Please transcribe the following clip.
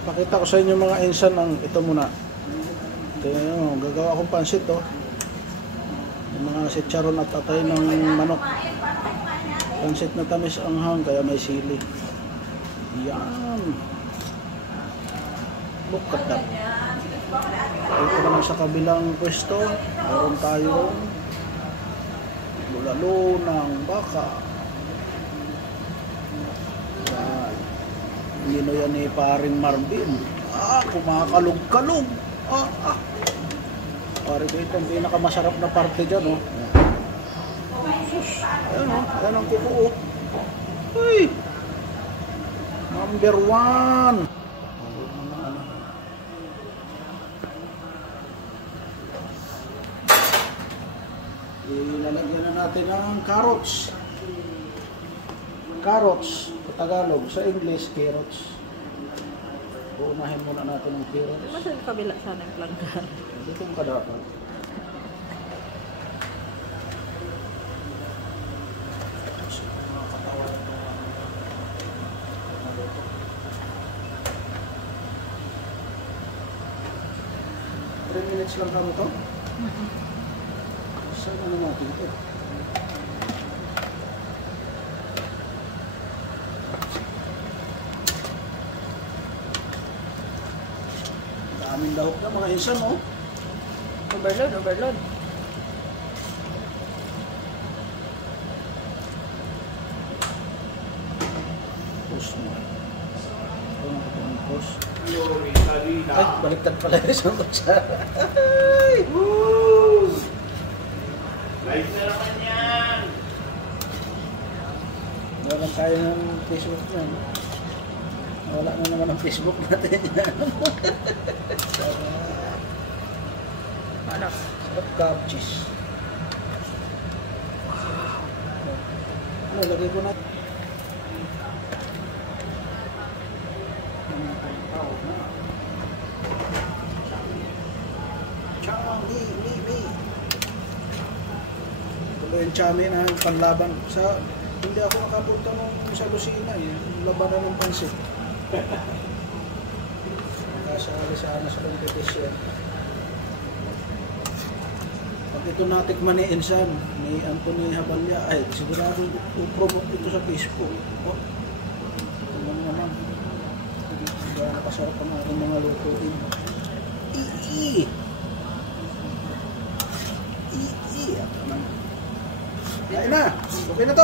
Pakita ko sa inyo mga insan ng ito muna. Kaya gagawa akong pansit yung mga sitcharon at atay ng manok. Pansit na tamis anghang kaya may sili. Yan. Look at that. Ito naman sa kabilang pwesto, meron tayong bulalo ng baka. Yan. Nino yan ni paring Marvin. Kumakalog-kalog. Pare ko ito ang pinakamasarap na parte dyan, oh. Ayan, oh. Ayan ang kuko, oh. Uy! Number 1. Ilalagyan na natin ng carrots. Carrots, sa Tagalog. Sa English, carrots. Uunahin muna natin ng carrots. Mas sa kabila sana yung plangka. Dito mo ka dapat. Minutes lang kamo to? Saan na natin ito? Daming lahok na mga insan, oh. Overload, overload. Post mo. Ito na ito ang post. Ay, baliktad pala yung isang kutsara. Ay! Woo! Live na naman yan! Meron tayo ng Facebook na. Wala na naman ang Facebook natin yan. Anak. Sarap crab cheese. Ano, lagay ko na. Ito yung chami na panlaban sa... Hindi ako nakapunta nung sa Lucina, yung labanan ng pansit. Nakasali sana sa competition. Pag ito natikman ni Insan, ni Anthony Habalya, ay sigurado i-promote ito sa Facebook. Oh, ito naman. Kaya nakasarap ang aking mga lutuin. Kain na! Okay na to!